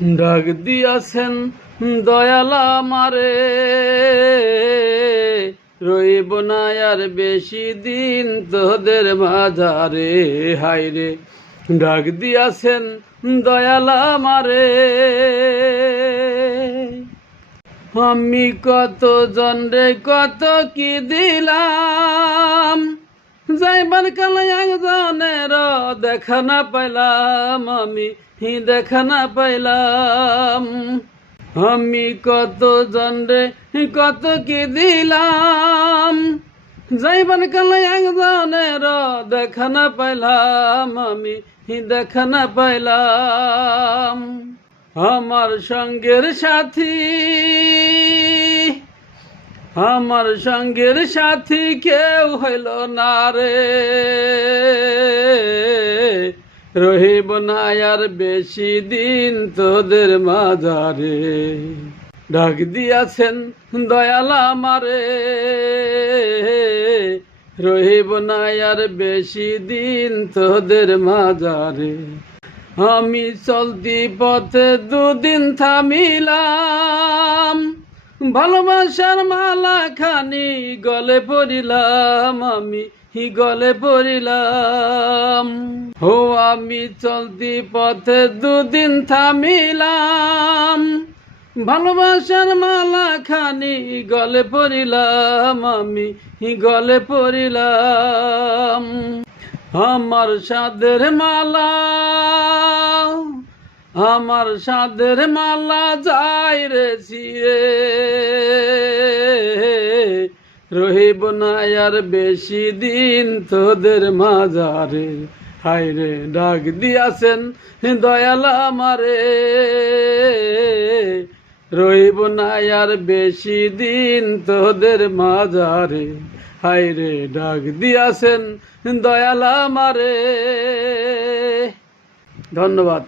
ডাক দিয়াছেন দয়াল আমারে, রইব না আর বেশি দিন তোদের মাঝারে। হায়রে ডাক দিয়াছেন দয়াল আমারে, আমি কত জনরে কত কি দিলাম, যাইবার কালে একজনের দেখা না পাইলাম, আমি দেখা না পাইলাম। আমি কত জনরে কত কি দিলাম, যাইবার কালে একজনের দেখা না পাইলাম, আমি দেখা না পাইলাম। আমার সঙ্গের সাথী, আমার সঙ্গের সাথী কেউ হইল না রে, রহিব না আর বেশি দিন তোদের মাঝারে। ডাক দিয়াছেন দয়াল আমারে, রহিব না আর বেশি দিন তোদের মাঝারে। আমি চলতি পথে দুদিন থামিলাম, ভালোবাসার মালা খানি গলে পড়িলাম, আমি গলে পড়িলাম। ও আমি চলতি পথে দুদিন থামিলাম, ভালোবাসার মালা খানি গলে পড়িলাম, আমি গলে পড়িলাম। আমার সাদের মালা, আমার সাদের মালা যাই রে ছিঁড়ে, রহিব না আর বেশি দিন তোদের মাঝারে। হায়রে ডাক দিয়াছেন দয়াল আমারে, রহিব না আর বেশি দিন তোদের মাঝারে। হায়রে ডাক দিয়াছেন দয়াল আমারে। ধন্যবাদ।